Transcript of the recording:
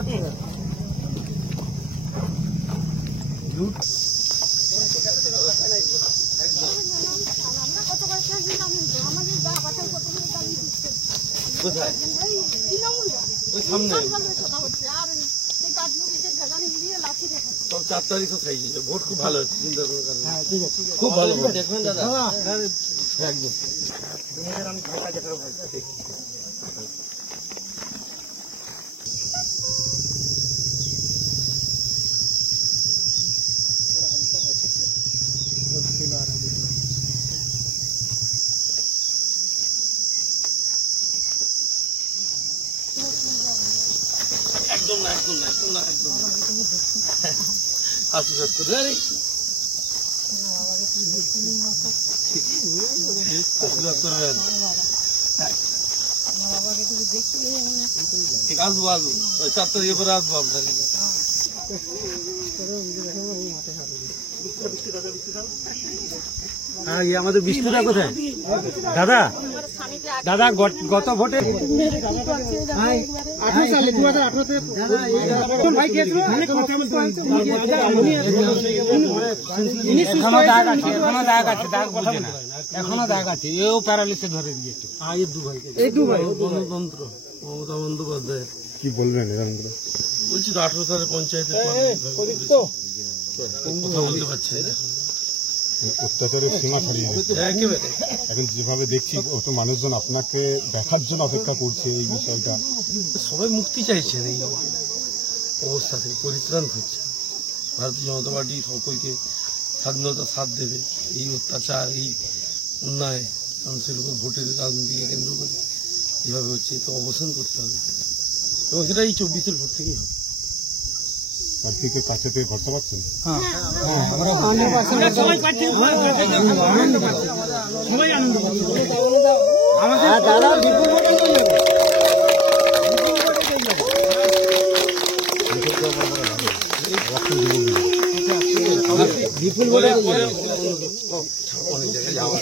কোথায়? ওই সামনে। 4 তারিখও খাইয়ে ভোট খুব ভালো হচ্ছে, চিন্তা করার কারণে খুব ভালো ভোট। দেখবেন দাদা একদম একদম না, একদম না, একদম না, একদম না। আশীর্বাদ করে আশীর্বাদ করবেন। ঠিক আসবো, আসবো ওই 4 তারিখের পরে আসবো আপনার। আমাদের বৃষ্টিটা কোথায় দাদা? দাদা গত ভোটে এখনো দাগ আছে, এও প্যারালিসে ধরে দিয়েছে। গণতন্ত্র মমতা বন্দ্যোপাধ্যায় কি বলবেন? বলছি তো 18 সালে পঞ্চায়েতের কথা বলতে পারছে না, অত্যাচারের সীমা ছাড়িয়ে গেছে এখন যেভাবে দেখছি, কত মানুষজন আপনাকে দেখার জন্য অপেক্ষা করছে। এই বিষয়টা সবাই মুক্তি চাইছেন, এই অবস্থা থেকে পরিত্রাণ করছে। ভারতীয় জনতা পার্টি সকলকে স্বাধীনতা সাথ দেবে। এই অত্যাচার, এই অন্যায়, মানুষের উপর ভোটের রাজনীতিকে কেন্দ্র করে যেভাবে হচ্ছে, তো অবসান করতে হবে এবং সেটা এই 24-এর ভোট থেকেই হবে। প্রার্থীকে কাছে পেয়ে ভরসা পাচ্ছেন? বিপুল অনেক জায়গায় যাওয়া